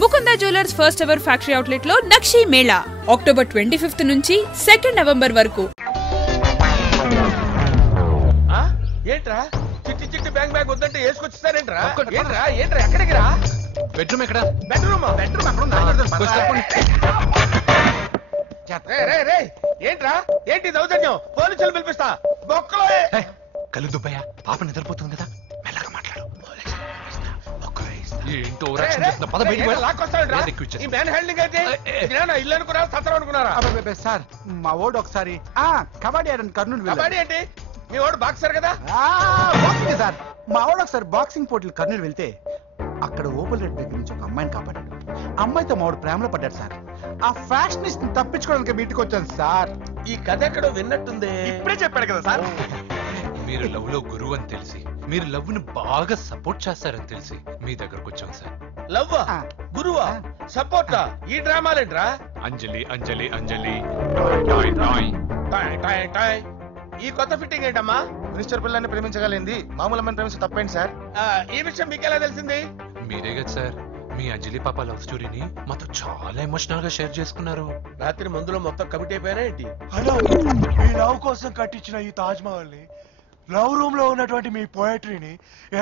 Mukunda jewellers first ever factory outlet లో నక్షి Mela October 25 నుంచి 2 November వరకు. ఏంట్రా చిట్టి చిట్టి బ్యాంక్ బ్యాగ్ వద్దంటే వేసుకొచ్చిస్తారేంట్రా? ఏంట్రా ఏంట్రా ఎక్కడికి రా? బెడ్రూమ్ ఎక్కడ? బెడ్రూమ్ ఏంట్రా ఏంటి దౌర్జన్యం? పోలీసులు పిలిపిస్తా. బొక్కలో కళ్ళు దుబ్బయ్యా, పాప నిద్రపోతుంది కదా, మెల్లగా మాట్లాడు. ఇల్లు అనుకున్నారా సత్రం అనుకున్నారా? సార్ మా ఓడు ఒకసారి కబడ్డీ ఆడని కర్నూలు. కబడ్డీ ఏంటి? మీ వాడు బాక్సర్ కదా? Boxing sir. మా వాడు ఒకసారి బాక్సింగ్ పోటీలు కర్నూలు వెళ్తే అక్కడ ఓపెన్ రెడ్ దగ్గర నుంచి ఒక అమ్మాయిని కాపాడాడు. అమ్మాయితో మా వాడు ప్రేమలో పడ్డాడు సార్. ఆ ఫ్యాషనిస్ట్ తప్పించుకోవడానికి మీటికి వచ్చాను సార్. ఈ కథ ఎక్కడో విన్నట్టుంది. ఇప్పుడే చెప్పాడు కదా సార్. మీరు లవ్ లో గురువు అని తెలిసి, మీరు లవ్ ను బాగా సపోర్ట్ చేస్తారని తెలిసి మీ దగ్గరకు వచ్చాం సార్. లవ్వా గురువా సపోర్టా? ఈ డ్రామాలేంట్రా? అంజలి అంజలి అంజలి ఈ కొత్త ఫిట్టింగ్ ఏంటమ్మా? మినిస్టర్ పిల్లల్ని ప్రేమించగలిగింది మామూలు అమ్మని ప్రేమించి తప్పేంటి సార్? ఈ విషయం మీకు ఎలా తెలిసింది? మీరే కదా సార్ మీ అంజలి పాప లవ్ స్టోరీని మాతో చాలా ఎమోషనల్ గా షేర్ చేసుకున్నారు. రాత్రి మందులో మొత్తం కమిటీ అయిపోయారా ఏంటి? హలో, మీ లవ్ కోసం కట్టించిన ఈ తాజ్ మహల్ ని, లవ్ రూమ్ లో ఉన్నటువంటి మీ పోయట్రీని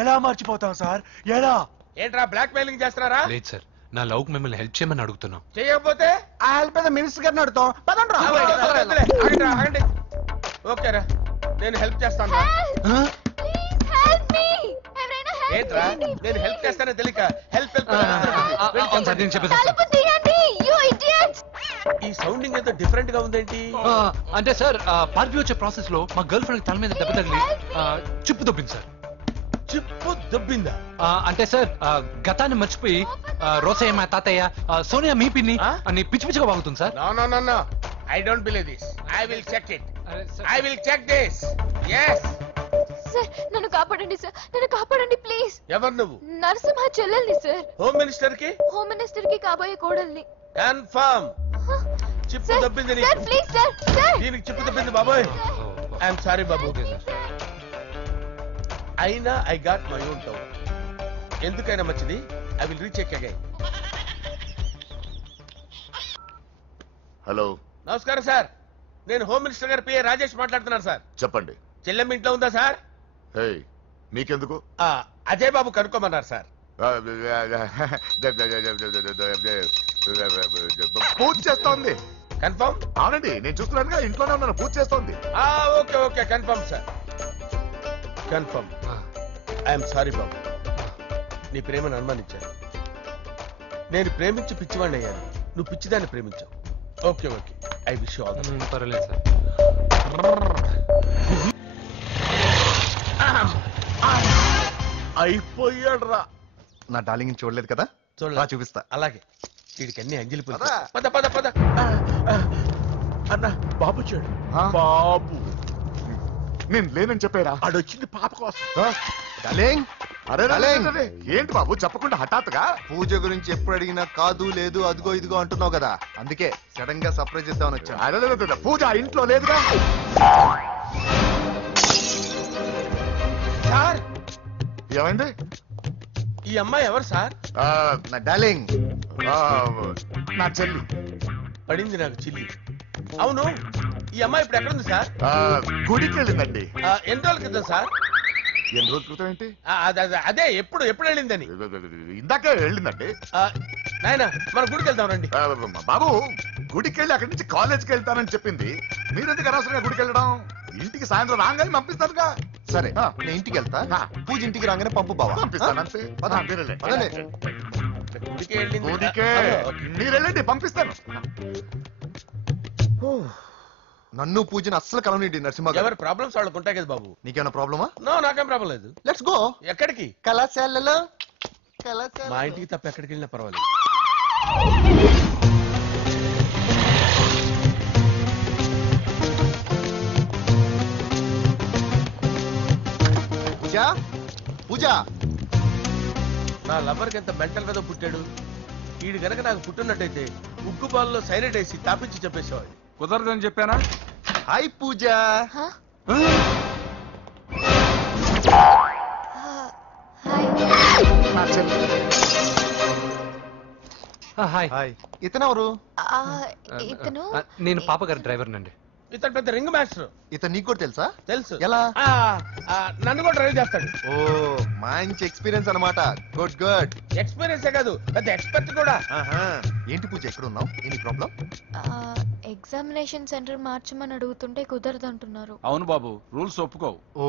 ఎలా మర్చిపోతాం సార్? ఎలా? ఏంట్రా బ్లాక్ మెయిలింగ్ చేస్తున్నారా? లేదు సార్, నా లవ్ మిమ్మల్ని హెల్ప్ చేయమని అడుగుతున్నాం. చేయకపోతే ఆ హెల్ప్ ఏదో మినిస్టర్ గారిని అడుగుతాం. పదండి. ఆగండి. ఓకేరా, నేను హెల్ప్ చేస్తాను. ఏంట్రా నేను హెల్ప్ చేస్తానో తెలియక హెల్ప్ ఈ సౌండింగ్ ఏదో డిఫరెంట్ గా ఉందేంటి? అంటే సార్ పార్టీ వచ్చే ప్రాసెస్ లో మా గర్ల్ ఫ్రెండ్ తల మీద దెబ్బ తగిలి చిప్పు దొబ్బింది సార్. చిప్పు దొబ్బిందా? అంటే సార్ గతాన్ని మర్చిపోయి రోసయ్య మా తాతయ్య, సోనియా మీ పిన్ని అని పిచ్చి పిచ్చిగా వాగుతుంది sir. No I don't believe this. I will check it. I will check this. yes sir, నన్ను కాపాడండి సార్, నన్ను కాపాడండి ప్లీజ్. ఎవరు నువ్వు? నరసింహ చెల్లెల్ని సార్. హోమ్ మినిస్టర్ కి? హోమ్ మినిస్టర్ కి కాబోయే కోడల్ని. కన్ఫర్మ్ చిప్పు దొబ్బింది నీకు. Sir please sir. సార్ దీనికి చిప్పు దొబ్బింది బాబోయ్. ఐఎమ్ సారీ బాబు. అయినా I got my own town. ఎందుకైనా మంచిది, I will recheck again. Hello, నమస్కారం సార్. నేను హోమ్ మినిస్టర్ గారి పిఏ రాజేష్ మాట్లాడుతున్నాను సార్. చెప్పండి. చెల్లెమ్మ ఇంట్లో ఉందా సార్? హే, మీకెందుకు? అజయ్ బాబు కనుక్కోమన్నారు సార్. పూజ చేస్తోంది. కన్ఫర్మ్? అవునండి, నేను చూస్తున్నానుగా, ఇంట్లోనే ఉన్నాను. పూజ చేస్తోంది. Okay confirm sir. Confirm. I'm sorry బాబు, నీ ప్రేమను అనుమానించాను. నేను ప్రేమించి పిచ్చివాడిని అయ్యాను, నువ్వు పిచ్చిదాన్ని ప్రేమించావు. Okay I wish you all the best. పర్వాలేదు సార్. అయిపోయాడు రా. నా డార్లింగ్ చూడలేదు కదా, చూపిస్తా. అలాగే వీడికి అన్ని అంజలి పద పద పద. అన్న బాబు చూడు. బాబు నేను లేనని చెప్పారా? ఆడొచ్చింది పాప కోసం. డార్లింగ్, అరే ఏంటి బాబు చెప్పకుండా హఠాత్తుగా? పూజ గురించి ఎప్పుడు అడిగినా కాదు లేదు అదిగో ఇదిగో అంటున్నావు కదా, అందుకే సడన్ గా సర్ప్రైజ్ ఇద్దామని వచ్చా. అరే పూజ ఇంట్లో లేదుగా. సార్ ఏమైంది? ఈ అమ్మాయి ఎవరు సార్? నా డార్లింగ్, నా చెల్లి. పడింది నాకు చిల్లి. అవును, ఈ అమ్మాయి ఇప్పుడు ఎక్కడుంది సార్? గుడికి వెళ్ళిందండి. ఎన్ని రోజుల క్రితం సార్? ఎన్ని రోజుల క్రితం ఏంటి? అదే ఎప్పుడు వెళ్ళిందని. ఇందాకే వెళ్ళిందండి. నాయన మన గుడికి వెళ్దాం రండి. బాబు, గుడికి వెళ్ళి అక్కడి నుంచి కాలేజ్కి వెళ్తానని చెప్పింది. మీరెందుకు అనవసరంగా గుడికి వెళ్ళడం? ఇంటికి సాయంత్రం రాగానే పంపిస్తానుగా. సరే నేను ఇంటికి వెళ్తా, పూజ ఇంటికి రాగానే పంపు బావా. పంపిస్తానంతే. గుడికి వెళ్ళింది. గుడికే మీరు వెళ్ళండి, పంపిస్తాను. నన్ను పూజను అస్సలు కలవనిండి నరసింహ. ఎవరి ప్రాబ్లమ్స్ వాళ్ళకు ఉంటాయి కదా బాబు. నీకేమైనా ప్రాబ్లమా? నాకేం ప్రాబ్లం లేదు. Let's go. ఎక్కడికి? కళాశాలలో. మా ఇంటికి తప్ప ఎక్కడికి వెళ్ళినా పర్వాలేదు. పూజ పూజ, నా లవర్కి ఎంత మెంటల్ మీద పుట్టాడు. వీడు గనక నాకు పుట్టినట్టయితే ఉగ్గు పాలలో సైలెంట్ వేసి తాపించి చెప్పేసేవాడు. కుదరదని చెప్పానా? హాయ్ పూజ. హాయ్. ఇతనెవరు? ఇతను నేను పాప గారి డ్రైవర్ నండి. ఇతను పెద్ద రింగ్ మాస్టర్. ఇతను నీకు కూడా తెలుసా? తెలుసు. ఎలా? నన్ను కూడా డ్రైవ్ చేస్తాడు. ఓ మంచి ఎక్స్పీరియన్స్ అన్నమాట. Good good. ఎక్స్పీరియన్స్ కాదు, పెద్ద ఎక్స్పర్ట్ కూడా. ఏంటి పూజ ఎక్కడ ఉన్నావు? Any problem? ఎగ్జామినేషన్ సెంటర్ మార్చమని అడుగుతుంటే కుదరదంటున్నారు. అవును బాబు, రూల్స్ ఒప్పుకోవు. ఓ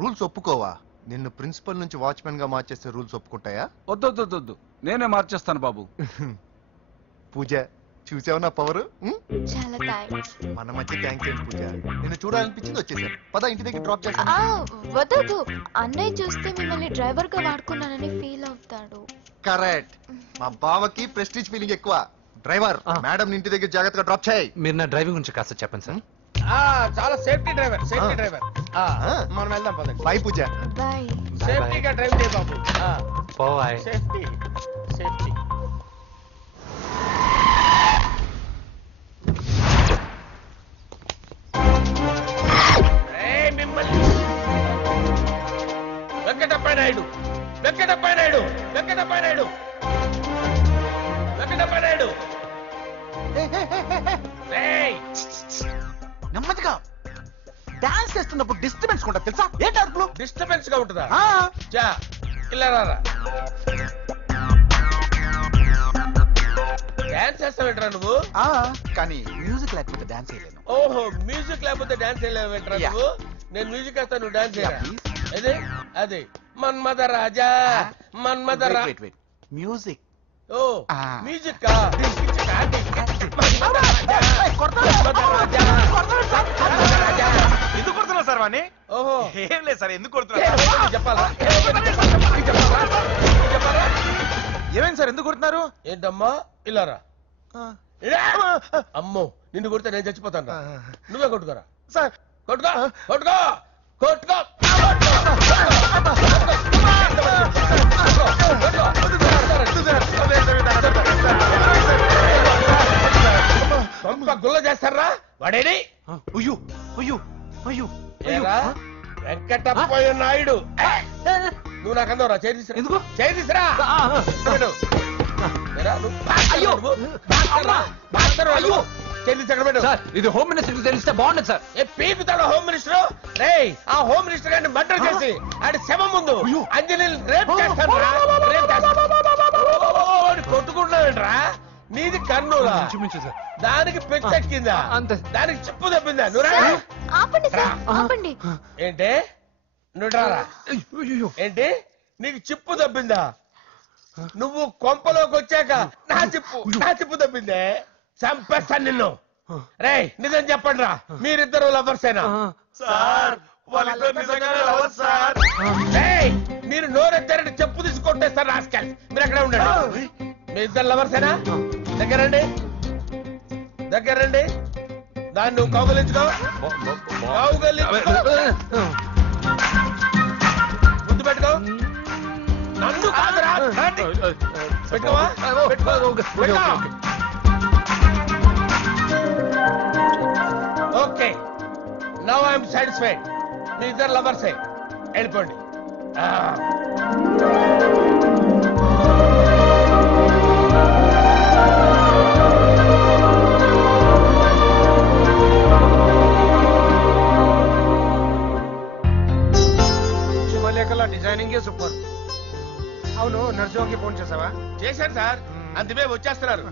రూల్స్ ఒప్పుకోవా? నిన్ను ప్రిన్సిపల్ నుంచి వాచ్మెన్ గా మార్చేస్తే రూల్స్ ఒప్పుకుంటాయా? వద్దు, నేనే మార్చేస్తాను బాబు. పూజ చూసావు నా పవర్? చాలా థ్యాంక్స్. మన మధ్య థ్యాంక్స్ ఏంటి పూజ? నిన్ను చూడాలనిపించింది వచ్చేసాను. పద ఇంటి దగ్గర డ్రాప్ చేస్తాను. వద్దు, అన్నయ్య చూస్తే మిమ్మల్ని డ్రైవర్ గా వాడుకున్నానని ఫీల్ అవుతాడు. కరెక్ట్. మా బావకి ప్రెస్టీజ్ ఫీలింగ్ ఎక్కువ. డ్రైవర్ మేడం ఇంటి దగ్గర జాగ్రత్తగా డ్రాప్ చేయి. మీరు నా డ్రైవింగ్ గురించి కాస్త చెప్పండి సార్. చాలా సేఫ్టీ డ్రైవర్. మనం వెళ్దాం పదండి. బై పూజ. బాయ్. సేఫ్టీగా డ్రైవ్ చేయ బాబు. బాయ్. సేఫ్టీ. వెంకటప్పనాయుడు. నెమ్మదిగా డాన్స్ చేస్తున్నప్పుడు డిస్టర్బెన్స్ కూడా తెలుసా? ఏంటి అరుపులు? డిస్టర్బెన్స్ గా ఉంటుందా? ఇలా రారా. డాన్స్ చేస్తావేంట్రా నువ్వు? కానీ మ్యూజిక్ లేకపోతే డాన్స్ చేయలేను. ఓహో, మ్యూజిక్ లేకపోతే డాన్స్ చేయలేవేంట్రా నువ్వు? నేను మ్యూజిక్ వేస్తా, నువ్వు డాన్స్ చేయరా? అదే మన్మథ రాజా. మ్యూజిక్. ఓ మ్యూజిక్. ఎందుకు కొడుతున్నా సార్ వాణ్ణి? ఓహో, ఏం లేదు సార్, ఎందుకు కొడుతున్నా? చెప్పాలా? ఏమైంది సార్, ఎందుకు కొడుతున్నారు? ఏంటమ్మా ఇలా రా. అమ్మో, నిన్ను కొడితే నేను చచ్చిపోతాను. నువ్వే కొట్టుకోరా. సార్ కొట్టుకో. గుల్ల చేస్తారా వాడేని? వెంకటప్పయ్య నాయుడు. నువ్వు నాకు అందవరా? చేయి తీసురా. ఇది హోమ్ మినిస్టర్ తెలిస్తే బాగుండదు సార్. పీకుతాడు హోమ్ మినిస్టర్. ఆ హోమ్ మినిస్టర్ గారిని మర్డర్ చేసి ఆడి శవం ముందు అంజలిని రేప్ చేస్తాను. కొట్టుకుంటున్నావేంట్రా? నీది కన్నులా? దానికి పెచ్చెక్కిందా? దానికి చెప్పు తప్పిందా? ఆపండి. ఏంటి నువ్వు రారా? ఏంటి నీకు చిప్పు తప్పిందా? నువ్వు కొంపలోకి వచ్చాక నా చిప్పు తప్పిందే. చంపేస్తాను నిన్ను. రేయ్ నిజం చెప్పండి రా, మీరిద్దరు లవర్సేనా? సార్ వాళ్ళిద్దరు నిజంగానే లవర్స్ సార్. మీరు నోరెత్తారంటే చెప్పు తీసి కొట్టేస్తారు రాస్కల్. మీరు అక్కడే ఉండండి. మీ ఇద్దరు లవర్సేనా? దగ్గరండి. దాన్ని నువ్వు కౌగలించుకో. ముందు పెట్టుకో. నన్ను కాదురా. పెట్టుకోవా? Okay, now I'm satisfied. మీ ఇద్దరు లవర్సే, వెళ్ళిపోండి. శుభలేఖల డిజైనింగ్ సూపర్. అవును, నర్సింహకి ఫోన్ చేసావా? చేశాను సార్, అందుకే వచ్చేస్తున్నారు.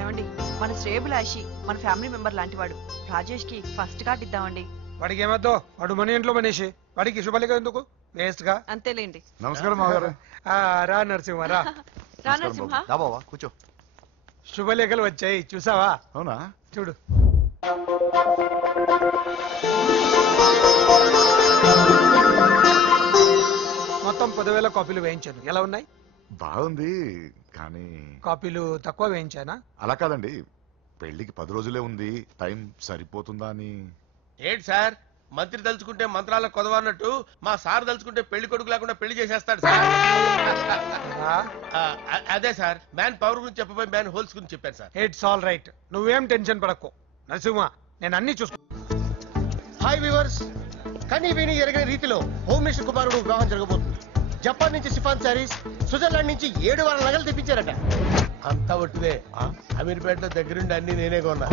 ఏమండి, మన శ్రేయభిలాషి మన ఫ్యామిలీ మెంబర్ లాంటి వాడు. రాజేష్ కి ఫస్ట్ కార్డ్ ఇద్దామండి. వాడికి ఏమద్దో, వాడు మన ఇంట్లో మనిషి. వాడికి శుభలేఖ ఎందుకు వేస్ట్ గా? అంతేలేండి. నమస్కారం మామగారు. రా నరసింహ రా. రా నరసింహ. బాబా కూర్చో. శుభలేఖలు వచ్చాయి, చూసావా? అవునా? చూడు. మొత్తం 10,000 కాపీలు వేయించాను. ఎలా ఉన్నాయి? బాగుంది, కానీ కాపీలు తక్కువ వేయించానా? అలా కాదండి, పెళ్లికి 10 రోజులే ఉంది, టైం సరిపోతుందా అని. ఏంటి సార్, మంత్రి తలుచుకుంటే మంత్రాలకు కొదవన్నట్టు మా సార్ తలుచుకుంటే పెళ్లి కొడుకు లేకుండా పెళ్లి చేసేస్తాడు సార్. అదే సార్, మ్యాన్ పవర్ గురించి చెప్పబోయి మ్యాన్ హోల్స్ గురించి చెప్పారు సార్. ఇట్స్ ఆల్ రైట్, నువ్వేం టెన్షన్ పడకు నరసింహ, నేను అన్ని చూసుకో. హాయ్ వ్యూవర్స్, కనీ విని ఎరగని రీతిలో హోమ్ మినిస్టర్ కుమారుడు వివాహం జరగబోతుంది. జపాన్ నుంచి సిఫాన్ శారీస్, స్విట్జర్లాండ్ నుంచి 7 వారాల నగలు తెప్పించారట. అంతా ఒట్టిదే. అమీర్పేటలో దగ్గరుండి అన్ని నేనే కొన్నా.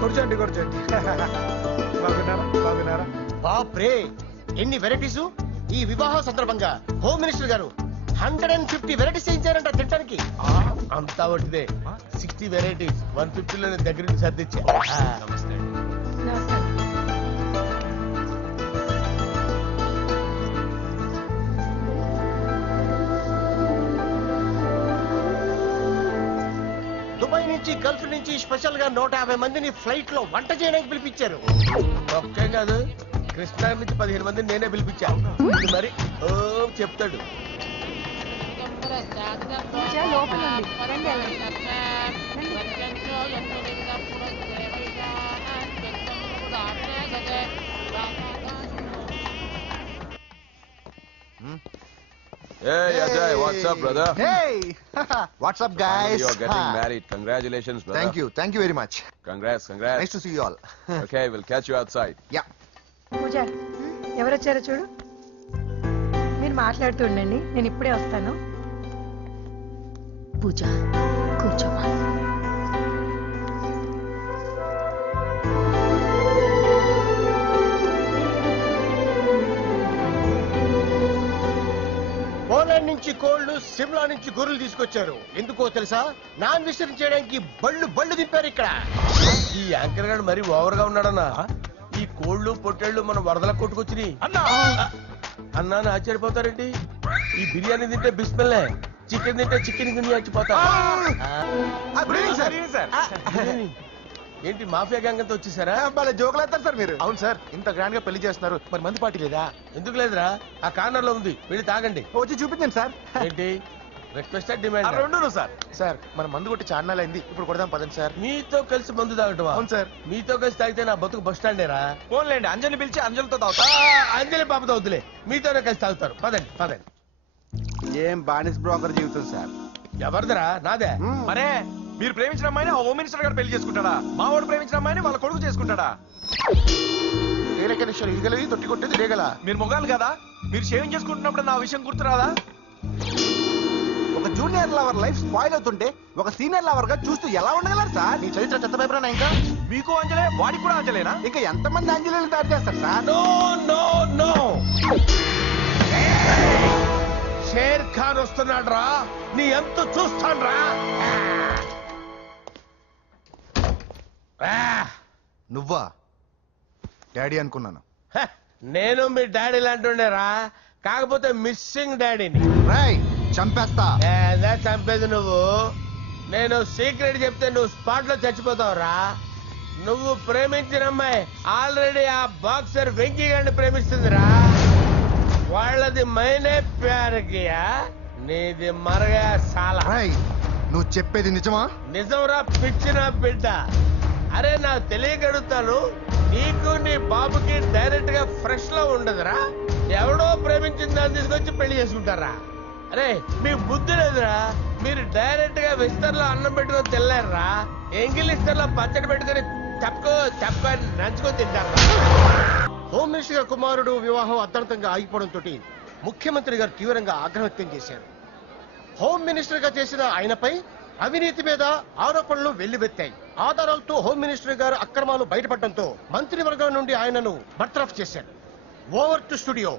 కూర్చోండి బాగున్నారా? బాప్రే, ఎన్ని వెరైటీస్! ఈ వివాహం సందర్భంగా హోమ్ మినిస్టర్ గారు 150 వెరైటీస్ చేయించారంట తినడానికి. అంతా ఒట్టిదే. 60 వెరైటీస్ 150లో నేను దగ్గరుండి సర్దిచ్చా. దుబాయ్ నుంచి, గల్ఫ్ నుంచి స్పెషల్ గా 150 మందిని ఫ్లైట్ లో వంట చేయడానికి పిలిపించారు. ఒక్కే కాదు, కృష్ణా నుంచి 15 మందిని నేనే పిలిపించా. మరి ఓ చెప్తాడు. Hey Ajay, what's up, brother? Hey, what's up, guys? You're getting married. Congratulations, brother. Thank you very much. Congrats. Nice to see you all. Okay, we'll catch you outside. Yeah. పూజ, ఎవరొచ్చారో చూడు. మీరు మాట్లాడుతూ ఉండండి, నేను ఇప్పుడే వస్తాను. పూజ కూర్చోమా. పోలాండ్ నుంచి కోళ్లు, సిమ్లా నుంచి గొర్రెలు తీసుకొచ్చారు. ఎందుకో తెలుసా? నాన్ విసిరి చేయడానికి బళ్ళు దింపారు ఇక్కడ. ఈ యాంకర్ గారు మరీ ఓవర్ గా ఉన్నాడన్నా. ఈ కోళ్లు పొట్టేళ్లు మనం వరదల కొట్టుకొచ్చినాయి అన్నా ఆశ్చర్యపోతారేంటి? ఈ బిర్యానీ తింటే బిస్మిల్లే, చికెన్ తింటే చికెన్ గిన్నె చచ్చిపోతా. ఏంటి మాఫియా గ్యాంగ్ అంతా వచ్చేసారా? జోకులు వేస్తారు సార్ మీరు. అవును సార్, ఇంత గ్రాండ్ గా పెళ్లి చేస్తున్నారు, మరి మంది పార్టీ లేదా? ఎందుకు లేదురా, ఆ కార్నర్ లో ఉంది, వెళ్ళి తాగండి. వచ్చి చూపించండి సార్. ఏంటి రిక్వెస్ట్ డిమాండ్? రెండు సార్. సార్ మన మందు కొట్టి చాన్నాళ్ళు అయింది, ఇప్పుడు కొడదాం పదండి సార్. మీతో కలిసి మందు తాగటమా? అవును సార్. మీతో కలిసి తాగితే నా బతుకు బస్ స్టాండేరా? ఫోన్లేండి, అంజలి పిలిచి అంజలితో తాగుతా. అంజలి పాపతో వద్దులే, మీతోనే కలిసి తాగుతారు. పదండి. ఏం బానిస్ బ్రోకర్ జీవితం సార్. ఎవరిదరా? నాదే. మరే మీరు ప్రేమించిన అమ్మాయిని హోమ్ మినిస్టర్ గారు పెళ్లి చేసుకుంటాడా? మావాడు ప్రేమించిన అమ్మాయిని వాళ్ళ కొడుకు చేసుకుంటాడా? ఇగలవి తొట్టి కొట్టేది లేగల. మీరు మొగాలు కదా, మీరు షేవింగ్ చేసుకుంటున్నప్పుడు నా విషయం గుర్తురాదా? ఒక జూనియర్ లవర్ లైఫ్ స్పాయిల్ అవుతుంటే ఒక సీనియర్ లవర్ గా చూస్తూ ఎలా ఉండగలరు సార్? నీ చరిత్ర చెత్త పేపర్. ఇంకా మీకు అంజలే, వాడికి కూడా అంజలేనా? ఇంకా ఎంతమంది అంజలీలు తయారు చేస్తారు సార్? నో షేర్ ఖాన్ వస్తున్నాడు రా, నీ ఎంత చూస్తాను రా. నువ్వా? డాడీ అనుకున్నాను. నేను మీ డాడీ లాంటి రా, కాకపోతే మిస్సింగ్ డాడీని. రాయ్ చంపేస్తా. చంపేది నువ్వు. నేను సీక్రెట్ చెప్తే నువ్వు స్పాట్ లో చచ్చిపోతావురా. నువ్వు ప్రేమించిన అమ్మాయి ఆల్రెడీ ఆ బాక్సర్ వెంకీ గారిని ప్రేమిస్తుందిరా. వాళ్ళది మైనే ప్యార్ కియా, నీది మరగా సాలా. రాయ్ నువ్వు చెప్పేది నిజమా? నిజంరా పిచ్చిన బిడ్డ. అరే నాకు తెలియగడుగుతాను, నీకు నీ బాబుకి డైరెక్ట్ గా ఫ్రెష్ లో ఉండదురా. ఎవడో ప్రేమించిన దాన్ని తీసుకొచ్చి పెళ్లి చేసుకుంటారా? అరే మీకు బుద్ధి లేదురా. మీరు డైరెక్ట్ గా విస్తర్లో అన్నం పెట్టుకొని తినలేరురా. ఎంగిల్ ఇస్తర్లో పచ్చడి పెట్టుకొని తప్పని నంచుకొని తింటారా? హోమ్ మినిస్టర్ గారి కుమారుడు వివాహం అర్ధంతంగా ఆగిపోవడంతో ముఖ్యమంత్రి గారు తీవ్రంగా ఆగ్రహం వ్యక్తం చేశారు. హోమ్ మినిస్టర్ గా చేసిన ఆయనపై అవినీతి మీద ఆరోపణలు వెల్లువెత్తాయి. ఆధారాలతో హోమ్ మినిస్టర్ గారు అక్రమాలు బయటపడడంతో మంత్రివర్గం నుండి ఆయనను బర్తరఫ్ చేశారు. Over to studio.